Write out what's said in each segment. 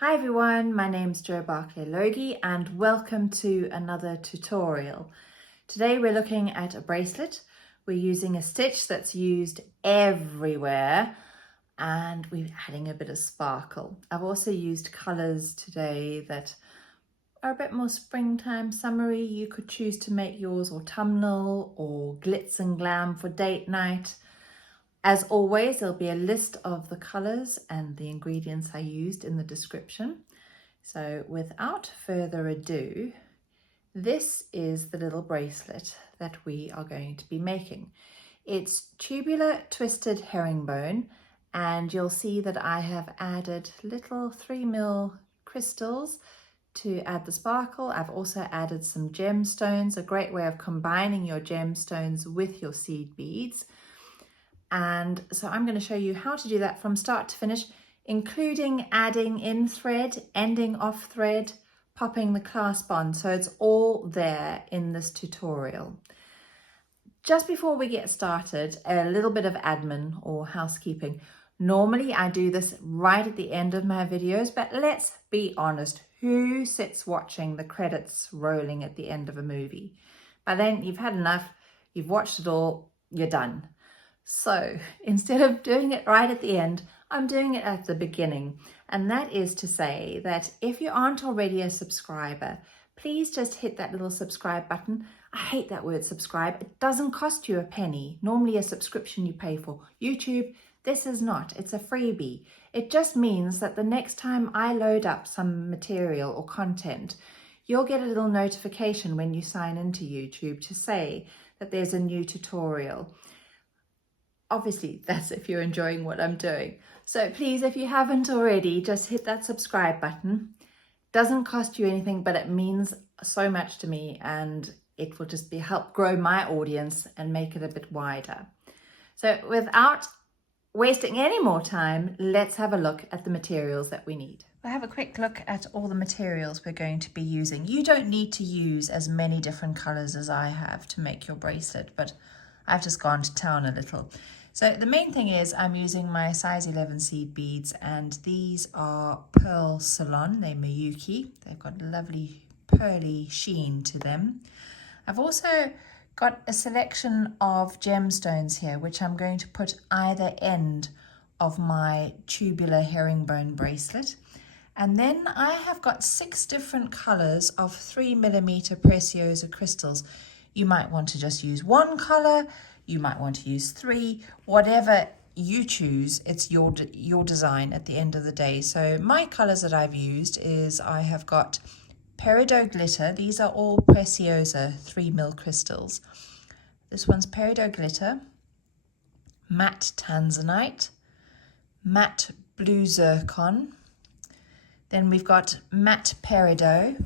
Hi everyone, my name's Barclay Loggie and welcome to another tutorial. Today we're looking at a bracelet. We're using a stitch that's used everywhere and we're adding a bit of sparkle. I've also used colours today that are a bit more springtime, summery. You could choose to make yours autumnal or glitz and glam for date night. As always, there'll be a list of the colours and the ingredients I used in the description. So without further ado, this is the little bracelet that we are going to be making. It's tubular twisted herringbone, and you'll see that I have added little 3mm crystals to add the sparkle. I've also added some gemstones, a great way of combining your gemstones with your seed beads. And so I'm going to show you how to do that from start to finish, including adding in thread, ending off thread, popping the clasp on. So it's all there in this tutorial. Just before we get started, a little bit of admin or housekeeping. Normally I do this right at the end of my videos, but let's be honest, who sits watching the credits rolling at the end of a movie? By then you've had enough, you've watched it all, you're done. So instead of doing it right at the end, I'm doing it at the beginning. And that is to say that if you aren't already a subscriber, please just hit that little subscribe button. I hate that word subscribe. It doesn't cost you a penny. Normally a subscription you pay for. YouTube, this is not. It's a freebie. It just means that the next time I load up some material or content, you'll get a little notification when you sign into YouTube to say that there's a new tutorial. Obviously, that's if you're enjoying what I'm doing. So please, if you haven't already, just hit that subscribe button. Doesn't cost you anything, but it means so much to me, and it will just help grow my audience and make it a bit wider. So without wasting any more time, let's have a look at the materials that we need. We'll have a quick look at all the materials we're going to be using. You don't need to use as many different colors as I have to make your bracelet, but I've just gone to town a little. So the main thing is I'm using my size 11 seed beads, and these are pearl Ceylon. They're Miyuki. They've got a lovely pearly sheen to them. I've also got a selection of gemstones here, which I'm going to put either end of my tubular herringbone bracelet. And then I have got 6 different colors of 3mm Preciosa crystals. You might want to just use one color. You might want to use 3, whatever you choose, it's your design at the end of the day. So my colors that I've used is I have got Peridot glitter. These are all Preciosa 3mm crystals. This one's Peridot glitter, matte Tanzanite, matte blue Zircon. Then we've got matte Peridot.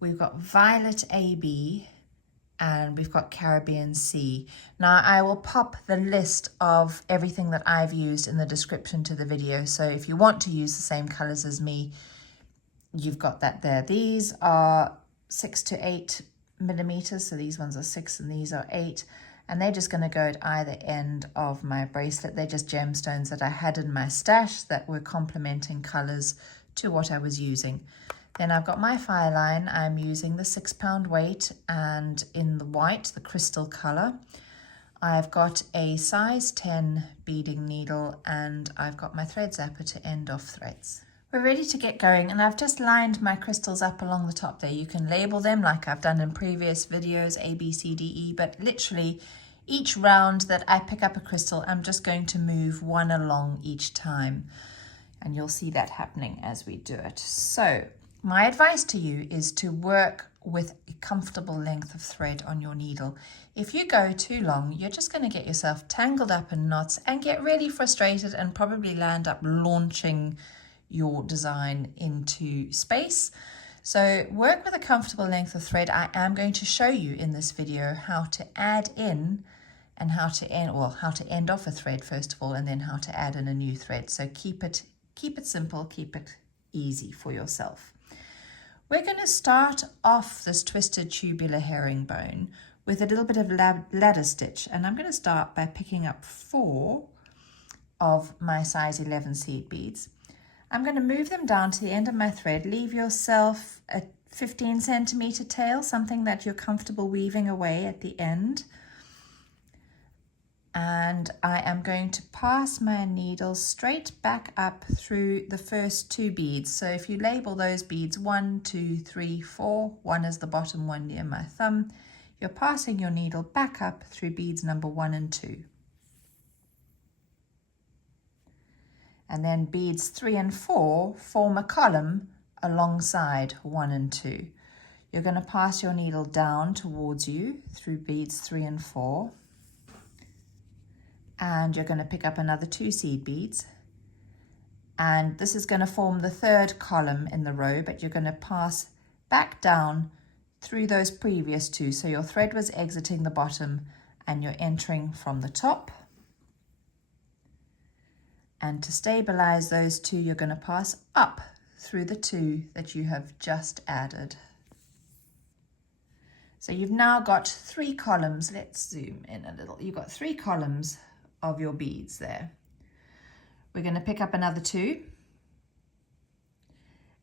We've got violet AB. And we've got Caribbean Sea. Now I will pop the list of everything that I've used in the description to the video. So if you want to use the same colors as me, you've got that there. These are 6 to 8mm. So these ones are 6 and these are 8. And they're just gonna go at either end of my bracelet. They're just gemstones that I had in my stash that were complementing colors to what I was using. Then I've got my fire line. I'm using the 6-pound weight and in the white, the crystal color. I've got a size 10 beading needle, and I've got my thread zapper to end off threads. We're ready to get going, and I've just lined my crystals up along the top there. You can label them like I've done in previous videos, A, B, C, D, E, but literally each round that I pick up a crystal, I'm just going to move one along each time. And you'll see that happening as we do it. So my advice to you is to work with a comfortable length of thread on your needle. If you go too long, you're just going to get yourself tangled up in knots and get really frustrated and probably land up launching your design into space. So work with a comfortable length of thread. I am going to show you in this video how to add in and how to end, well, how to end off a thread first of all, and then how to add in a new thread. So keep it simple, keep it easy for yourself. We're going to start off this twisted tubular herringbone with a little bit of ladder stitch, and I'm going to start by picking up 4 of my size 11 seed beads. I'm going to move them down to the end of my thread. Leave yourself a 15 centimeter tail, something that you're comfortable weaving away at the end. And I am going to pass my needle straight back up through the first 2 beads. So if you label those beads 1, 2, 3, 4, 1 is the bottom one near my thumb, you're passing your needle back up through beads number 1 and 2. And then beads 3 and 4 form a column alongside 1 and 2. You're going to pass your needle down towards you through beads 3 and 4. And you're going to pick up another 2 seed beads. And this is going to form the 3rd column in the row, but you're going to pass back down through those previous 2. So your thread was exiting the bottom and you're entering from the top. And to stabilize those 2, you're going to pass up through the 2 that you have just added. So you've now got 3 columns. Let's zoom in a little. You've got 3 columns of your beads there. We're going to pick up another 2.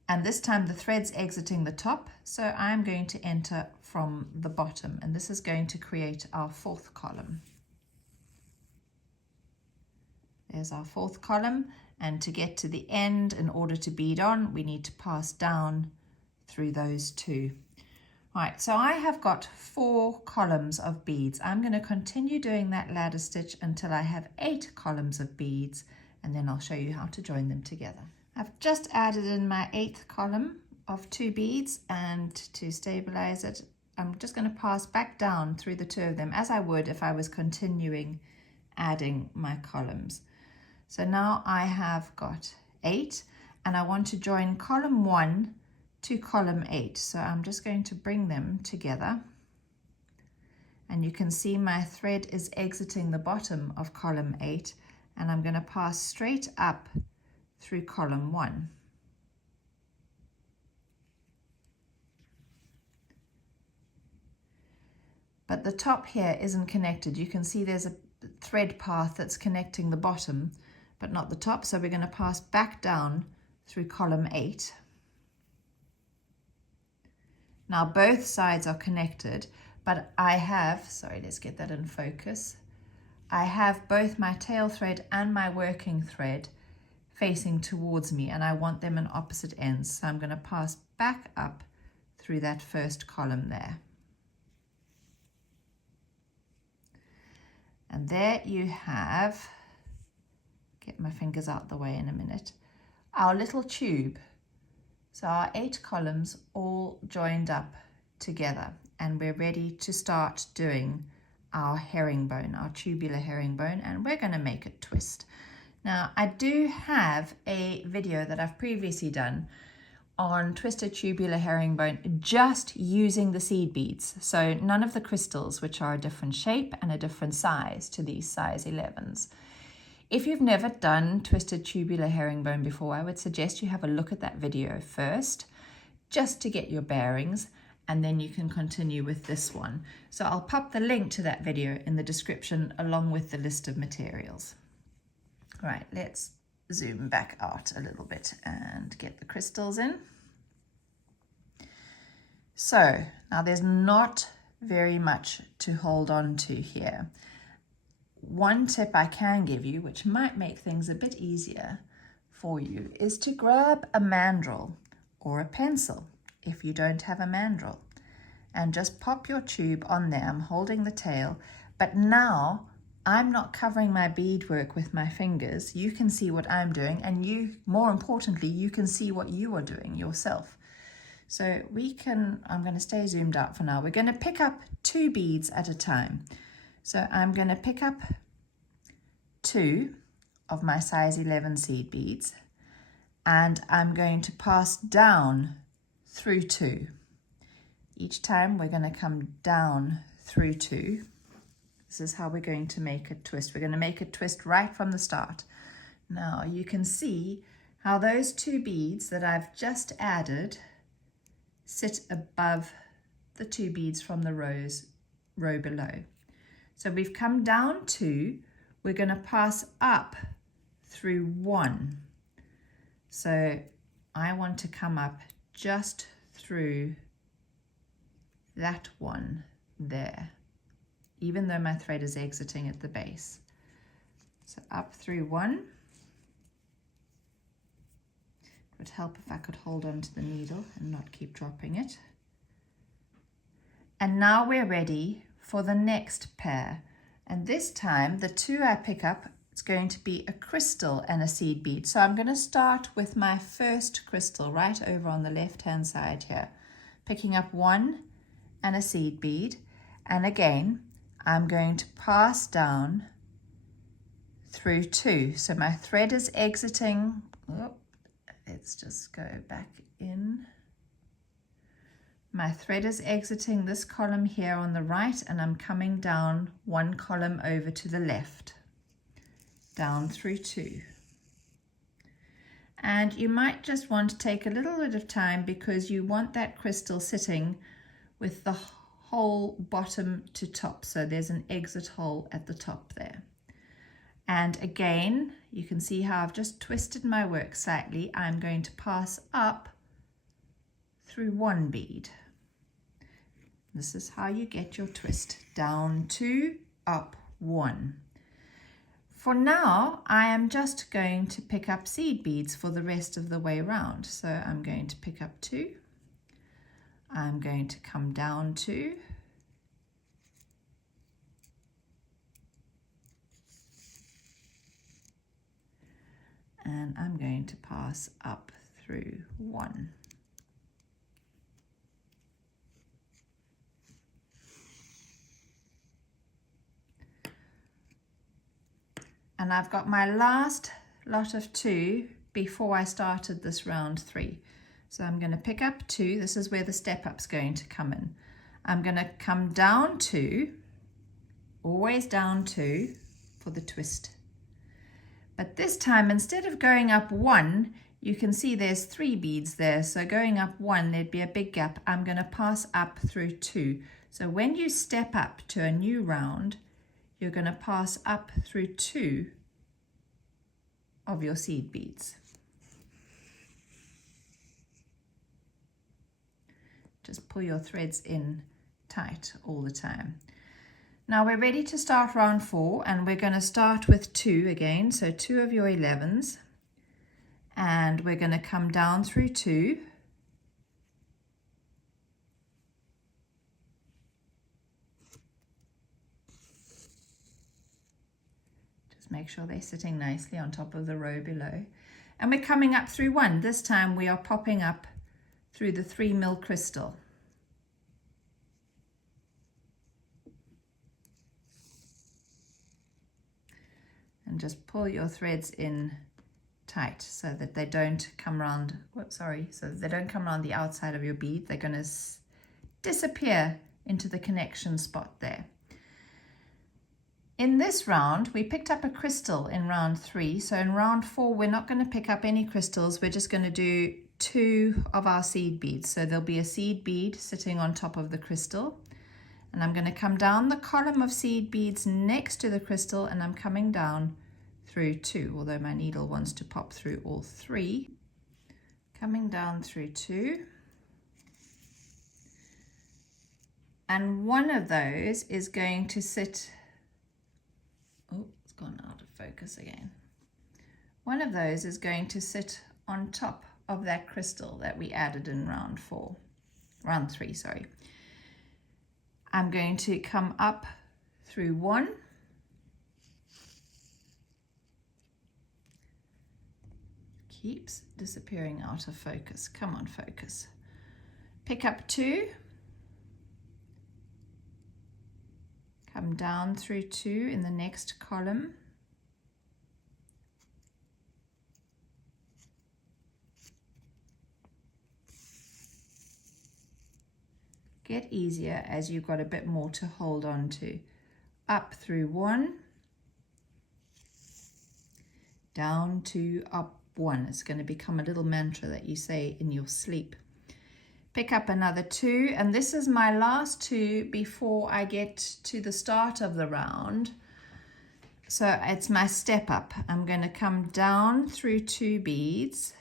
And this time the thread's exiting the top. So I'm going to enter from the bottom. And this is going to create our 4th column. There's our 4th column, and to get to the end, in order to bead on, we need to pass down through those 2. All right, so I have got 4 columns of beads. I'm going to continue doing that ladder stitch until I have 8 columns of beads, and then I'll show you how to join them together. I've just added in my 8th column of 2 beads, and to stabilize it, I'm just going to pass back down through the 2 of them, as I would if I was continuing adding my columns. So now I have got 8, and I want to join column 1 to column 8. So I'm just going to bring them together. And you can see my thread is exiting the bottom of column 8, and I'm going to pass straight up through column 1. But the top here isn't connected. You can see there's a thread path that's connecting the bottom, but not the top. So we're going to pass back down through column 8. Now both sides are connected, but I have, sorry, let's get that in focus. I have both my tail thread and my working thread facing towards me, and I want them in opposite ends. So I'm going to pass back up through that first column there. And there you have, get my fingers out the way in a minute, our little tube. So our 8 columns all joined up together, and we're ready to start doing our herringbone, our tubular herringbone, and we're going to make a twist. Now I do have a video that I've previously done on twisted tubular herringbone just using the seed beads, so none of the crystals, which are a different shape and a different size to these size 11s. If you've never done twisted tubular herringbone before, I would suggest you have a look at that video first, just to get your bearings, and then you can continue with this one. So I'll pop the link to that video in the description along with the list of materials. All right, let's zoom back out a little bit and get the crystals in. So now there's not very much to hold on to here. One tip I can give you, which might make things a bit easier for you, is to grab a mandrel or a pencil if you don't have a mandrel, and just pop your tube on there. I'm holding the tail, but now I'm not covering my beadwork with my fingers. You can see what I'm doing, and you, more importantly, you can see what you are doing yourself. So I'm going to stay zoomed out for now. We're going to pick up 2 beads at a time. So I'm going to pick up 2 of my size 11 seed beads, and I'm going to pass down through 2. Each time we're going to come down through 2. This is how we're going to make a twist. We're going to make a twist right from the start. Now you can see how those 2 beads that I've just added sit above the 2 beads from the row below. So we've come down 2, we're going to pass up through 1. So I want to come up just through that one there, even though my thread is exiting at the base. So up through one. It would help if I could hold on to the needle and not keep dropping it. And now we're ready for the next pair. And this time, the two I pick up, it's going to be a crystal and a seed bead. So I'm going to start with my first crystal right over on the left-hand side here, picking up one and a seed bead. And again, I'm going to pass down through two. So my thread is exiting. Oh, let's just go back in. My thread is exiting this column here on the right, and I'm coming down one column over to the left, down through two. And you might just want to take a little bit of time because you want that crystal sitting with the hole bottom to top. So there's an exit hole at the top there. And again, you can see how I've just twisted my work slightly. I'm going to pass up through one bead. This is how you get your twist. Down two, up one. For now, I am just going to pick up seed beads for the rest of the way round. So I'm going to pick up two. I'm going to come down two. And I'm going to pass up through one. And I've got my last lot of two before I started this round three. So I'm going to pick up two. This is where the step up's going to come in. I'm going to come down two, always down two for the twist. But this time, instead of going up one, you can see there's three beads there. So going up one, there'd be a big gap. I'm going to pass up through two. So when you step up to a new round, you're going to pass up through two of your seed beads. Just pull your threads in tight all the time. Now we're ready to start round four, and we're going to start with two again. So two of your 11s, and we're going to come down through two. Make sure they're sitting nicely on top of the row below. And we're coming up through one. This time we are popping up through the 3mm crystal. And just pull your threads in tight so that they don't come around, so that they don't come around the outside of your bead. They're going to disappear into the connection spot there. In this round, we picked up a crystal in round three. So in round four, we're not going to pick up any crystals. We're just going to do two of our seed beads. So there'll be a seed bead sitting on top of the crystal. And I'm going to come down the column of seed beads next to the crystal, and I'm coming down through two, although my needle wants to pop through all three. Coming down through two. And one of those is going to sit, oh, it's gone out of focus again. One of those is going to sit on top of that crystal that we added in round three, sorry. I'm going to come up through one. Keeps disappearing out of focus. Come on, focus. Pick up two. Come down through two in the next column. Get easier as you've got a bit more to hold on to. Up through one, down two, up one. It's going to become a little mantra that you say in your sleep. Pick up another two, and this is my last two before I get to the start of the round. So it's my step up. I'm going to come down through two beads,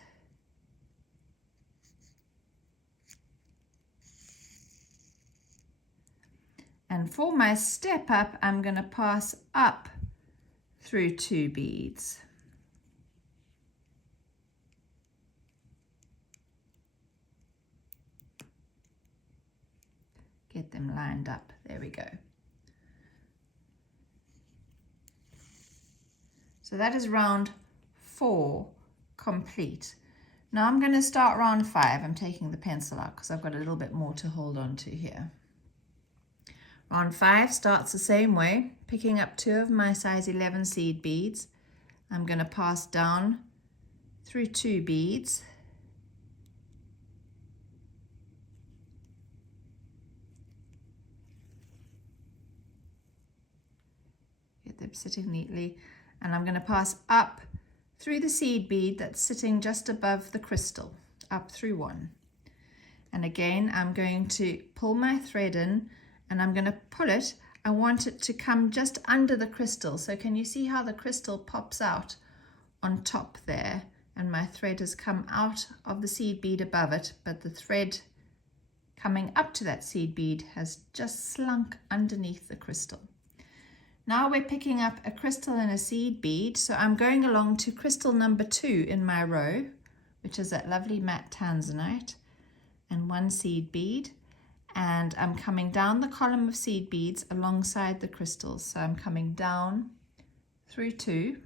And for my step up, I'm going to pass up through 2 beads. Get them lined up. There we go. So that is round 4 complete. Now I'm going to start round 5. I'm taking the pencil out because I've got a little bit more to hold on to here. Round 5 starts the same way, picking up 2 of my size 11 seed beads. I'm going to pass down through 2 beads. Get them sitting neatly. And I'm going to pass up through the seed bead that's sitting just above the crystal, up through 1. And again, I'm going to pull my thread in and I'm going to pull it. I want it to come just under the crystal. So can you see how the crystal pops out on top there? And my thread has come out of the seed bead above it, but the thread coming up to that seed bead has just slunk underneath the crystal. Now we're picking up a crystal and a seed bead, so I'm going along to crystal number 2 in my row, which is that lovely matte Tanzanite, and 1 seed bead, and I'm coming down the column of seed beads alongside the crystals. So I'm coming down through 2,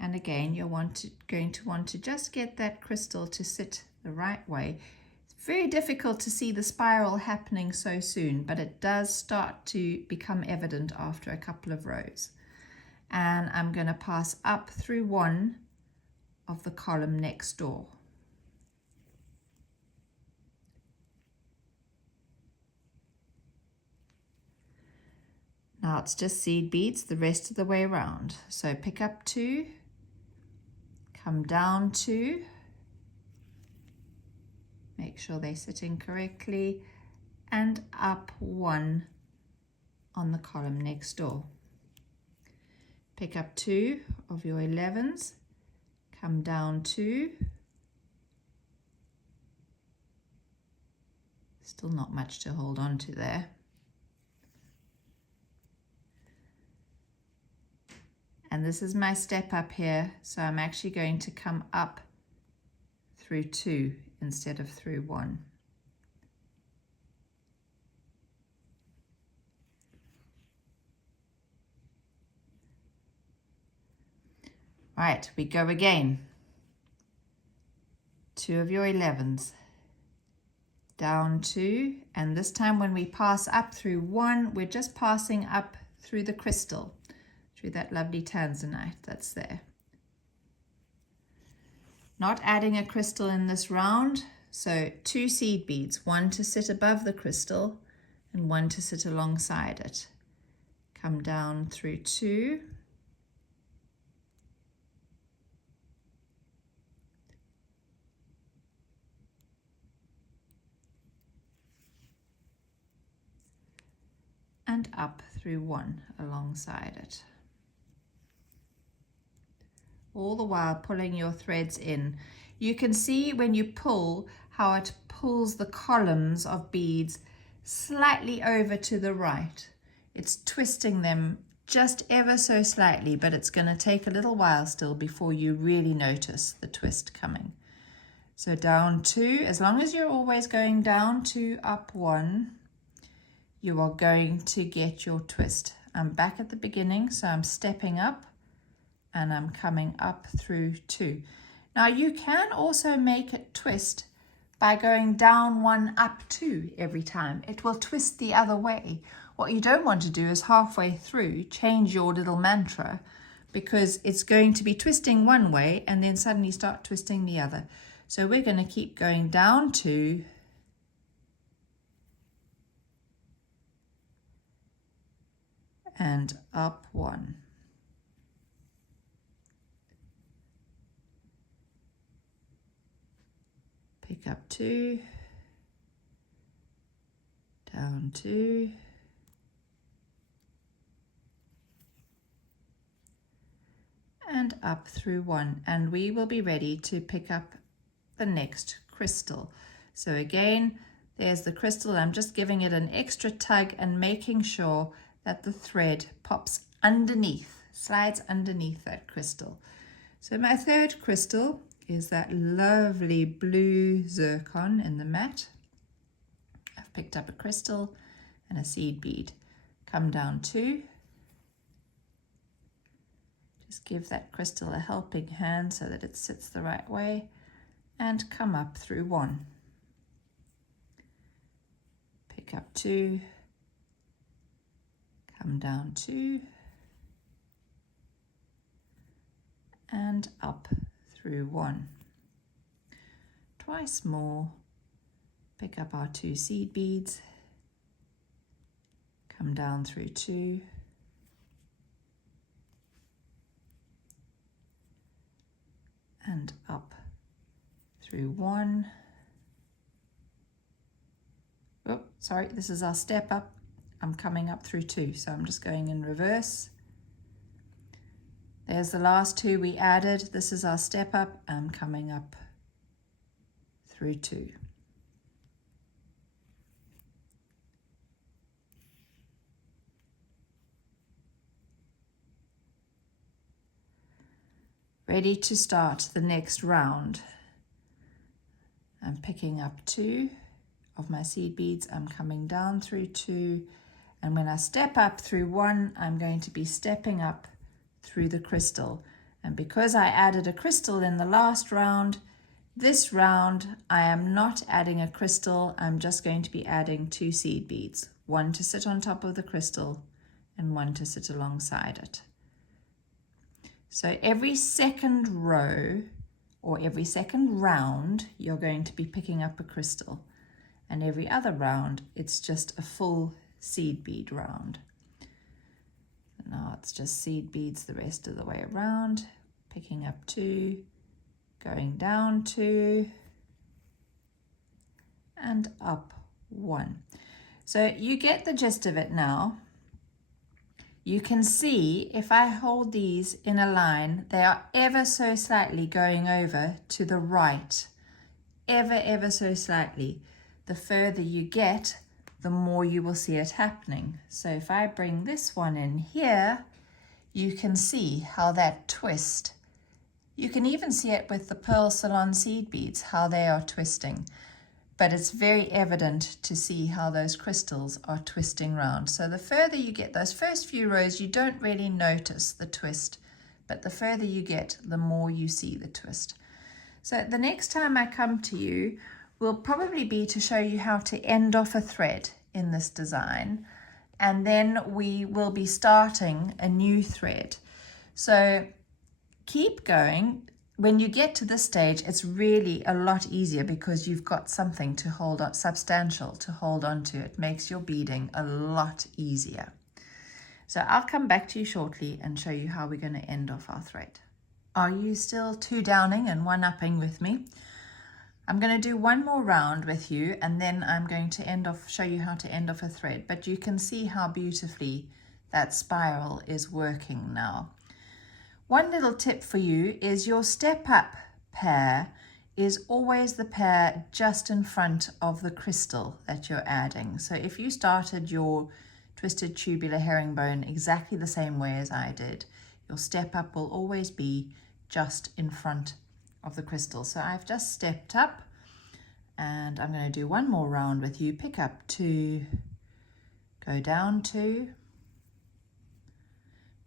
and again you're going to want to just get that crystal to sit the right way. Very difficult to see the spiral happening so soon, but it does start to become evident after a couple of rows. And I'm going to pass up through 1 of the column next door. Now it's just seed beads the rest of the way around. So pick up 2, come down 2, make sure they're sitting correctly, and up 1 on the column next door. Pick up 2 of your 11s, come down 2, still not much to hold on to there. And this is my step up here, so I'm actually going to come up through 2 instead of through 1. Right, we go again. 2 of your 11s, down 2, and this time when we pass up through 1, we're just passing up through the crystal, through that lovely Tanzanite that's there. Not adding a crystal in this round, so 2 seed beads, 1 to sit above the crystal and 1 to sit alongside it. Come down through 2. And up through 1 alongside it. All the while pulling your threads in. You can see when you pull how it pulls the columns of beads slightly over to the right. It's twisting them just ever so slightly, but it's going to take a little while still before you really notice the twist coming. So down 2, as long as you're always going down 2, up 1, you are going to get your twist. I'm back at the beginning, so I'm stepping up and I'm coming up through 2. Now you can also make it twist by going down 1, up 2 every time. It will twist the other way. What you don't want to do is halfway through change your little mantra, because it's going to be twisting one way and then suddenly start twisting the other. So we're going to keep going down 2, and up 1. Pick up 2, down 2, and up through 1, and we will be ready to pick up the next crystal. So again, There's the crystal. I'm just giving it an extra tug and making sure that the thread pops underneath, slides underneath that crystal. So my third crystal is that lovely blue zircon in the mat. I've picked up a crystal and a seed bead. Come down 2. Just give that crystal a helping hand so that it sits the right way, and come up through 1. Pick up 2, come down 2, and up through 1. Twice more. Pick up our 2 seed beads, come down through 2, and up through 1. Oh, sorry, this is our step up. I'm coming up through 2, so I'm just going in reverse. There's the last 2 we added. This is our step up. I'm coming up through 2. Ready to start the next round. I'm picking up 2 of my seed beads. I'm coming down through 2, and when I step up through 1, I'm going to be stepping up through the crystal. And because I added a crystal in the last round, this round I am not adding a crystal. I'm just going to be adding 2 seed beads, 1 to sit on top of the crystal and 1 to sit alongside it. So every second row or every second round, you're going to be picking up a crystal, and every other round, it's just a full seed bead round. Now it's just seed beads the rest of the way around, picking up 2, going down 2, and up 1. So you get the gist of it now. You can see if I hold these in a line, they are ever so slightly going over to the right, ever so slightly. The further you get, the more you will see it happening. So if I bring this one in here, you can see how that twist. You can even see it with the Pearl Ceylon seed beads, how they are twisting. But it's very evident to see how those crystals are twisting round. So the further you get, those first few rows, you don't really notice the twist, but the further you get, the more you see the twist. So the next time I come to you will probably be to show you how to end off a thread in this design, and then we will be starting a new thread. So keep going. When you get to this stage, it's really a lot easier because you've got something to hold on, substantial to hold on to. It makes your beading a lot easier. So I'll come back to you shortly and show you how we're going to end off our thread. Are you still 2 downing and 1 upping with me? I'm going to do 1 more round with you, and then I'm going to show you how to end off a thread. But you can see how beautifully that spiral is working now. One little tip for you is your step up pair is always the pair just in front of the crystal that you're adding. So if you started your twisted tubular herringbone exactly the same way as I did, your step up will always be just in front of the crystal. So I've just stepped up, and I'm going to do 1 more round with you. Pick up 2, go down 2,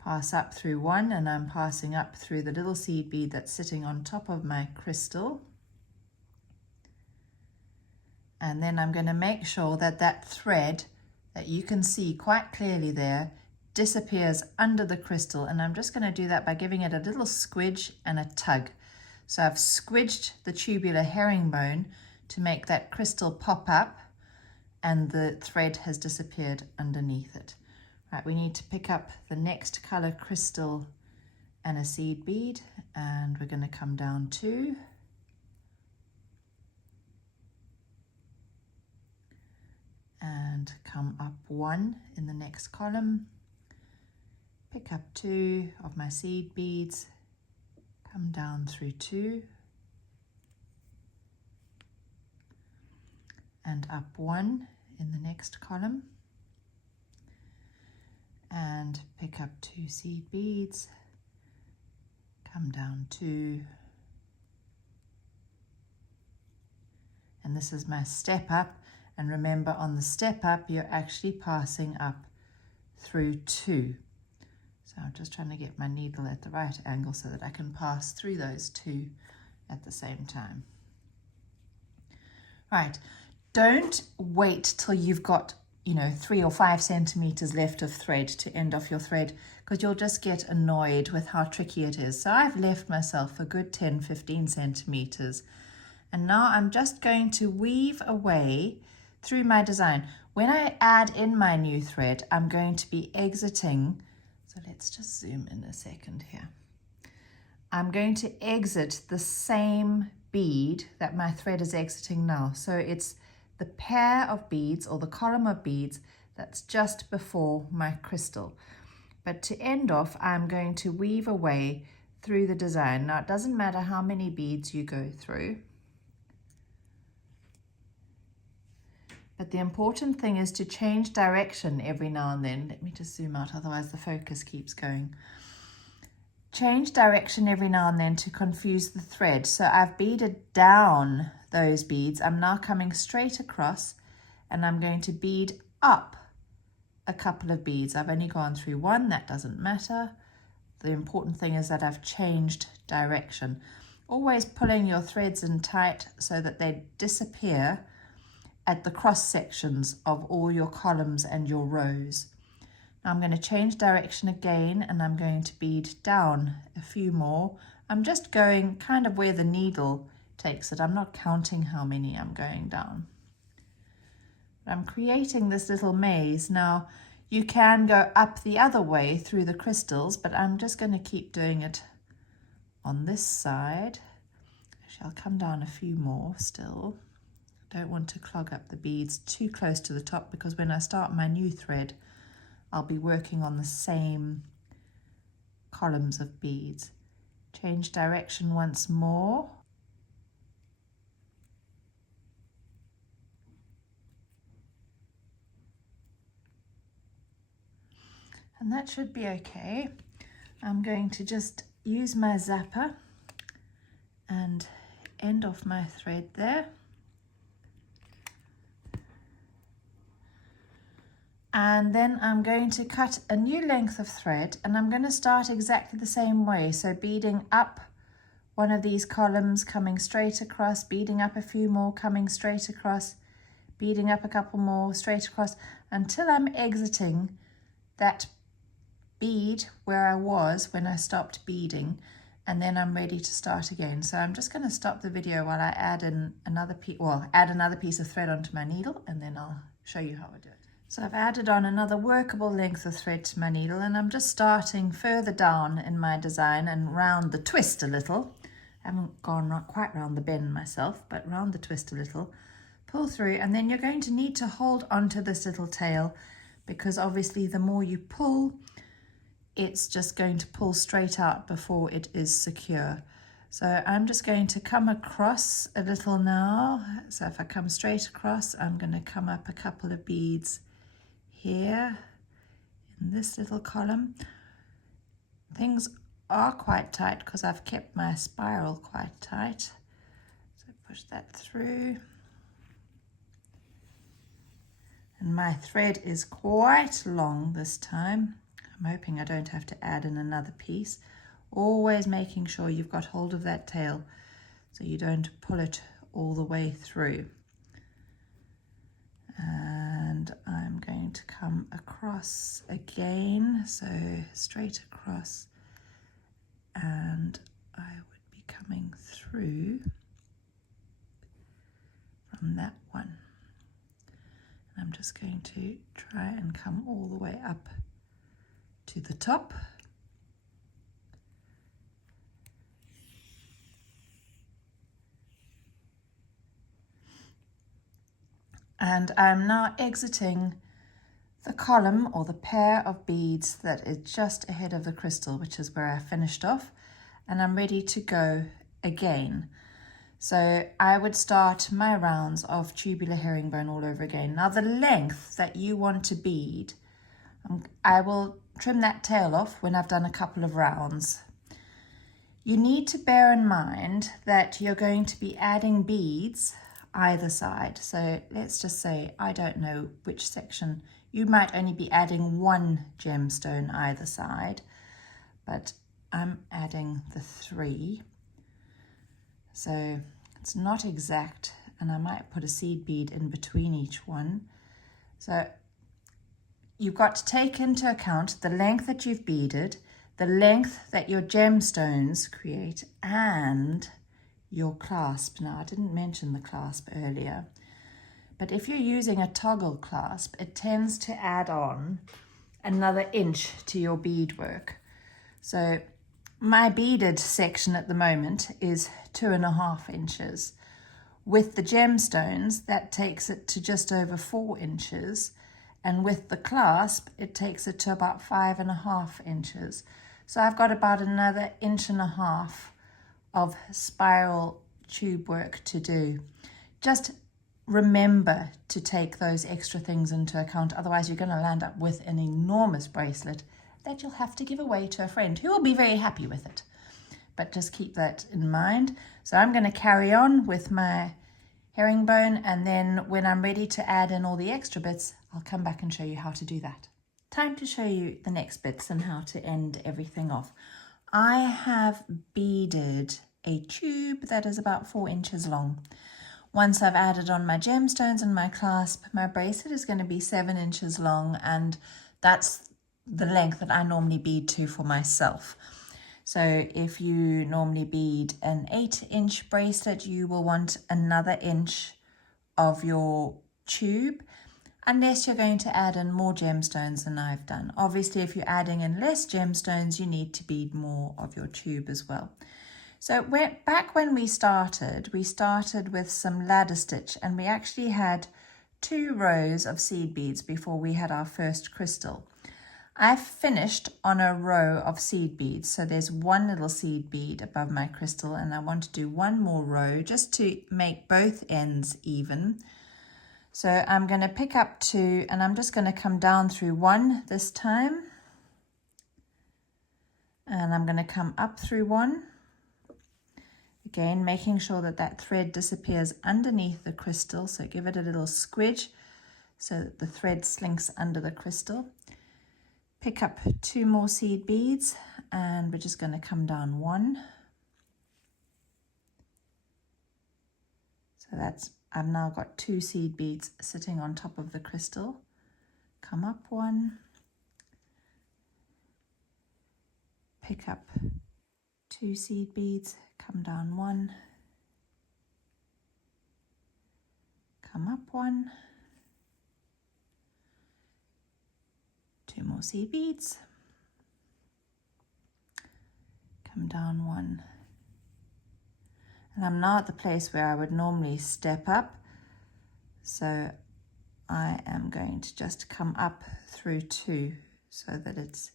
pass up through 1, and I'm passing up through the little seed bead that's sitting on top of my crystal. And then I'm going to make sure that that thread that you can see quite clearly there disappears under the crystal, and I'm just going to do that by giving it a little squidge and a tug. So I've squidged the tubular herringbone to make that crystal pop up, and the thread has disappeared underneath it. Right, we need to pick up the next color crystal and a seed bead, and we're going to come down 2. And come up 1 in the next column. Pick up 2 of my seed beads, come down through 2. and up 1 in the next column, and pick up 2 seed beads, come down 2, and this is my step up. And remember, on the step up you're actually passing up through 2. So I'm just trying to get my needle at the right angle so that I can pass through those 2 at the same time. Right, don't wait till you've got 3 or 5 centimeters left of thread to end off your thread, because you'll just get annoyed with how tricky it is. So I've left myself a good 10-15 centimeters, and now I'm just going to weave away through my design. When I add in my new thread, I'm going to be exiting, so let's just zoom in a second here. I'm going to exit the same bead that my thread is exiting now. So it's the pair of beads or the column of beads that's just before my crystal. But to end off, I'm going to weave away through the design. Now, it doesn't matter how many beads you go through, but the important thing is to change direction every now and then. Let me just zoom out, otherwise the focus keeps going. Change direction every now and then to confuse the thread. So I've beaded down those beads. I'm now coming straight across, and I'm going to bead up a couple of beads. I've only gone through 1, that doesn't matter. The important thing is that I've changed direction. Always pulling your threads in tight so that they disappear at the cross sections of all your columns and your rows. Now I'm going to change direction again, and I'm going to bead down a few more. I'm just going kind of where the needle takes it. I'm not counting how many I'm going down. I'm creating this little maze. Now you can go up the other way through the crystals, but I'm just going to keep doing it on this side. Actually, I'll come down a few more still. I don't want to clog up the beads too close to the top, because when I start my new thread, I'll be working on the same columns of beads. Change direction once more. And that should be okay. I'm going to just use my zapper and end off my thread there. And then I'm going to cut a new length of thread, and I'm going to start exactly the same way. So beading up one of these columns, coming straight across, beading up a few more, coming straight across, beading up a couple more, straight across, until I'm exiting that bead where I was when I stopped beading, and then I'm ready to start again. So I'm just going to stop the video while I add in another piece of thread onto my needle, and then I'll show you how I do it. So I've added on another workable length of thread to my needle, and I'm just starting further down in my design and round the twist a little. I haven't gone quite round the bend myself, but round the twist a little. Pull through, and then you're going to need to hold onto this little tail, because obviously the more you pull, it's just going to pull straight out before it is secure. So I'm just going to come across a little now. So if I come straight across, I'm going to come up a couple of beads here in this little column. Things are quite tight because I've kept my spiral quite tight. So push that through. And my thread is quite long this time. I'm hoping I don't have to add in another piece. Always making sure you've got hold of that tail so you don't pull it all the way through. And I'm going to come across again, so straight across, and I would be coming through from that one. And I'm just going to try and come all the way up to the top. And I'm now exiting the column or the pair of beads that is just ahead of the crystal, which is where I finished off, and I'm ready to go again. So I would start my rounds of tubular herringbone all over again. Now the length that you want to bead, I will trim that tail off when I've done a couple of rounds. You need to bear in mind that you're going to be adding beads either side. So let's just say, I don't know which section, you might only be adding one gemstone either side, but I'm adding the 3. So it's not exact, and I might put a seed bead in between each one. So you've got to take into account the length that you've beaded, the length that your gemstones create, and your clasp. Now, I didn't mention the clasp earlier, but if you're using a toggle clasp, it tends to add on another inch to your beadwork. So my beaded section at the moment is 2.5 inches. With the gemstones, that takes it to just over 4 inches. And with the clasp, it takes it to about 5.5 inches. So I've got about another 1.5 inches of spiral tube work to do. Just remember to take those extra things into account. Otherwise, you're going to land up with an enormous bracelet that you'll have to give away to a friend who will be very happy with it. But just keep that in mind. So I'm going to carry on with my herringbone, and then when I'm ready to add in all the extra bits, I'll come back and show you how to do that. Time to show you the next bits and how to end everything off. I have beaded a tube that is about 4 inches long. Once I've added on my gemstones and my clasp, my bracelet is going to be 7 inches long, and that's the length that I normally bead to for myself. So if you normally bead an 8-inch bracelet, you will want another inch of your tube, unless you're going to add in more gemstones than I've done. Obviously, if you're adding in less gemstones, you need to bead more of your tube as well. So back when we started with some ladder stitch, and we actually had 2 rows of seed beads before we had our first crystal. I've finished on a row of seed beads. So there's one little seed bead above my crystal, and I want to do one more row just to make both ends even. So I'm going to pick up 2, and I'm just going to come down through 1 this time. And I'm going to come up through 1. Again, making sure that that thread disappears underneath the crystal. So give it a little squidge so that the thread slinks under the crystal. Pick up 2 more seed beads, and we're just going to come down 1. So I've now got 2 seed beads sitting on top of the crystal. Come up 1, pick up 2 seed beads, come down 1, come up 1, 2 more seed beads, come down 1. And I'm now at the place where I would normally step up. So I am going to just come up through 2 so that it's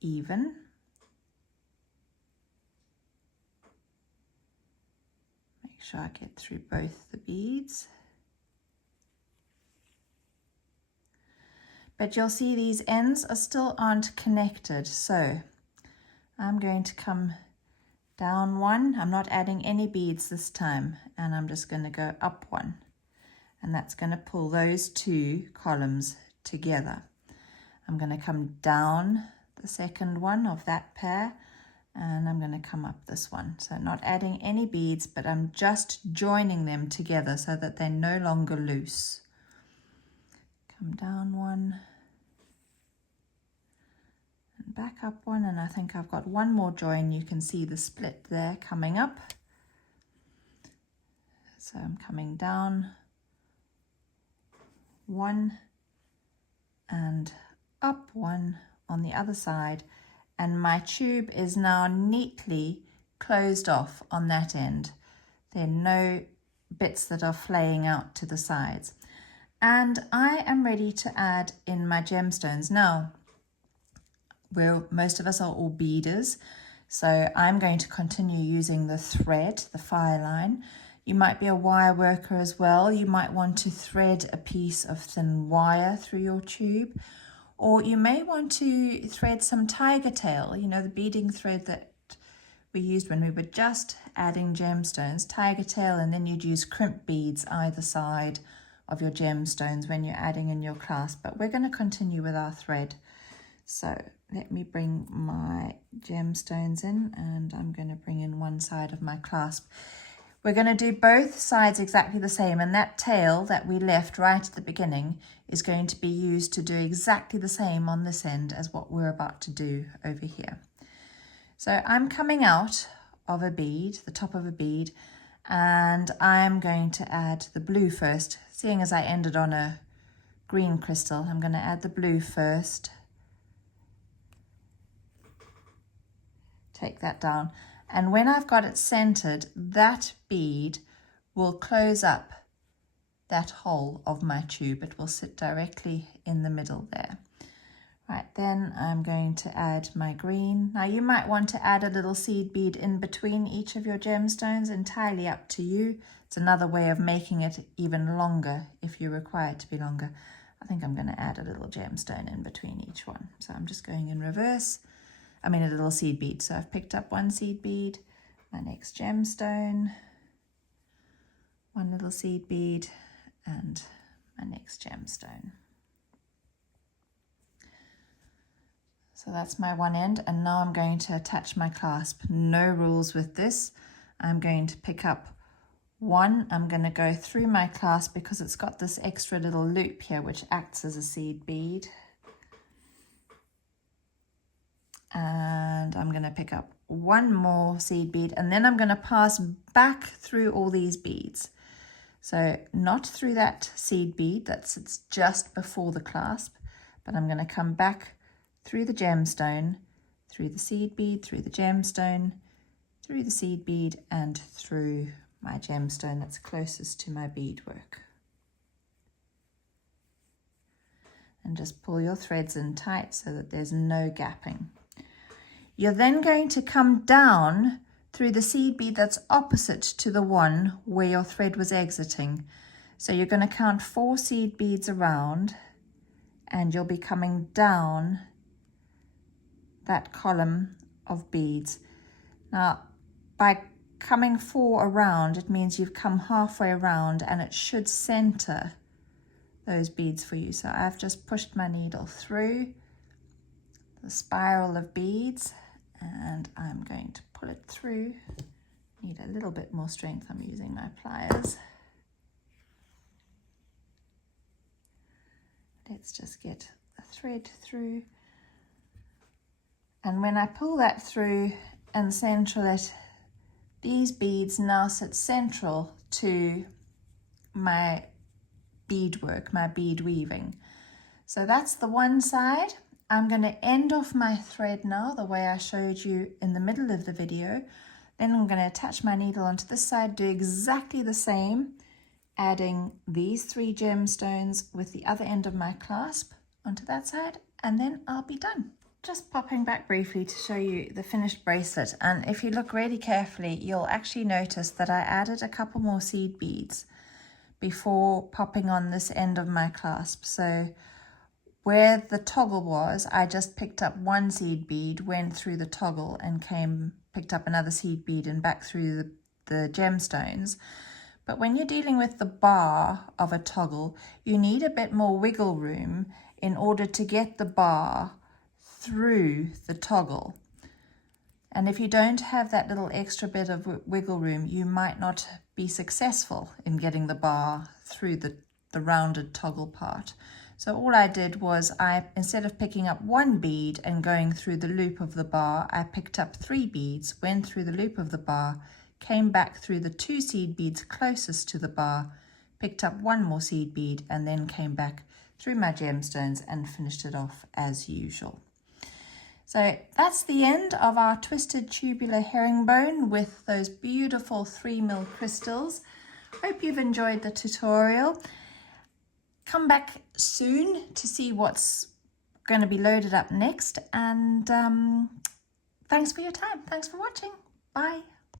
even. Make sure I get through both the beads. But you'll see these ends still aren't connected. So I'm going to come down 1. I'm not adding any beads this time, and I'm just going to go up 1, and that's going to pull those 2 columns together. I'm going to come down the second one of that pair, and I'm going to come up this one. So not adding any beads, but I'm just joining them together so that they're no longer loose. Come down 1. Back up 1, and I think I've got 1 more join. You can see the split there coming up. So I'm coming down 1 and up 1 on the other side, and my tube is now neatly closed off on that end. There are no bits that are flaying out to the sides. And I am ready to add in my gemstones. Now, most of us are all beaders, so I'm going to continue using the thread, the fire line. You might be a wire worker as well. You might want to thread a piece of thin wire through your tube, or you may want to thread some tiger tail, you know, the beading thread that we used when we were just adding gemstones, tiger tail, and then you'd use crimp beads either side of your gemstones when you're adding in your clasp. But we're going to continue with our thread. So let me bring my gemstones in, and I'm going to bring in one side of my clasp. We're going to do both sides exactly the same, and that tail that we left right at the beginning is going to be used to do exactly the same on this end as what we're about to do over here. So I'm coming out of a bead, the top of a bead, and I'm going to add the blue first. Seeing as I ended on a green crystal, I'm going to add the blue first. Take that down. And when I've got it centered, that bead will close up that hole of my tube. It will sit directly in the middle there. Right, then I'm going to add my green. Now you might want to add a little seed bead in between each of your gemstones, entirely up to you. It's another way of making it even longer if you require it to be longer. I think I'm going to add a little gemstone in between each one. So I'm just going in reverse. I mean a little seed bead. So I've picked up one seed bead, my next gemstone, one little seed bead, and my next gemstone. So that's my one end, and now I'm going to attach my clasp. No rules with this. I'm going to pick up one. I'm going to go through my clasp because it's got this extra little loop here which acts as a seed bead. And I'm going to pick up one more seed bead, and then I'm going to pass back through all these beads. So not through that seed bead that sits just before the clasp, but I'm going to come back through the gemstone, through the seed bead, through the gemstone, through the seed bead, and through my gemstone that's closest to my beadwork. And just pull your threads in tight so that there's no gapping. You're then going to come down through the seed bead that's opposite to the one where your thread was exiting. So you're going to count 4 seed beads around, and you'll be coming down that column of beads. Now, by coming 4 around, it means you've come halfway around, and it should center those beads for you. So I've just pushed my needle through the spiral of beads, and I'm going to pull it through. Need a little bit more strength. I'm using my pliers. Let's just get a thread through. And when I pull that through and central it, these beads now sit central to my beadwork, my bead weaving. So that's the one side. I'm going to end off my thread now the way I showed you in the middle of the video. Then I'm going to attach my needle onto this side, do exactly the same, adding these 3 gemstones with the other end of my clasp onto that side, and then I'll be done. Just popping back briefly to show you the finished bracelet, and if you look really carefully, you'll actually notice that I added a couple more seed beads before popping on this end of my clasp. So where the toggle was, I just picked up one seed bead, went through the toggle, and picked up another seed bead and back through the gemstones. But when you're dealing with the bar of a toggle, you need a bit more wiggle room in order to get the bar through the toggle. And if you don't have that little extra bit of wiggle room, you might not be successful in getting the bar through the rounded toggle part. So all I did was instead of picking up one bead and going through the loop of the bar, I picked up 3 beads, went through the loop of the bar, came back through the 2 seed beads closest to the bar, picked up one more seed bead, and then came back through my gemstones and finished it off as usual. So that's the end of our twisted tubular herringbone with those beautiful 3mm crystals. Hope you've enjoyed the tutorial. Come back soon to see what's going to be loaded up next, and thanks for your time. Thanks for watching. Bye.